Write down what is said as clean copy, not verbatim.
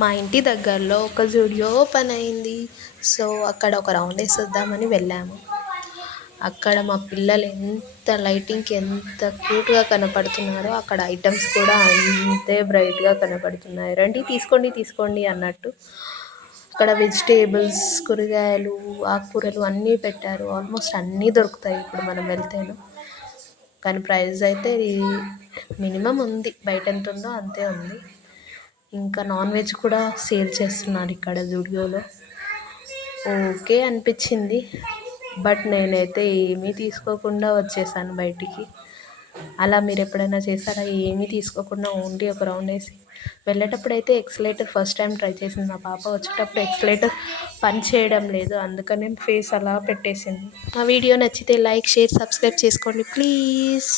మా ఇంటి దగ్గరలో ఒక జూడియో ఓపెన్ అయింది. సో అక్కడ ఒక రౌండ్ వేసొద్దామని వెళ్ళాము. అక్కడ మా పిల్లలు ఎంత లైటింగ్కి ఎంత క్యూట్గా కనపడుతున్నారో అక్కడ ఐటమ్స్ కూడా అంతే బ్రైట్గా కనపడుతున్నాయి. రండి తీసుకోండి తీసుకోండి అన్నట్టు. అక్కడ వెజిటేబుల్స్, కూరగాయలు, ఆకుకూరలు అన్నీ పెట్టారు. ఆల్మోస్ట్ అన్నీ దొరుకుతాయి ఇప్పుడు మనం వెళ్తేను. కానీ ప్రైస్ అయితే మినిమం ఉంది, బయట ఎంత ఉందో అంతే ఉంది. ఇంకా నాన్ వెజ్ కూడా సేల్ చేస్తున్నారు ఇక్కడ జూడియోలో. ఓకే అనిపించింది, బట్ నేనైతే ఏమీ తీసుకోకుండా వచ్చేసాను బయటికి. అలా మీరు ఎప్పుడైనా చేశారా? ఏమీ తీసుకోకుండా ఓన్లీ ఒక రౌండ్ వేసి వెళ్ళేటప్పుడు అయితే ఎక్సలేటర్ ఫస్ట్ టైం ట్రై చేసింది మా పాప. వచ్చేటప్పుడు ఎక్సలేటర్ పని చేయడం లేదు, అందుకని ఫేస్ అలా పెట్టేసింది. ఆ వీడియో నచ్చితే లైక్, షేర్, సబ్స్క్రైబ్ చేసుకోండి ప్లీజ్.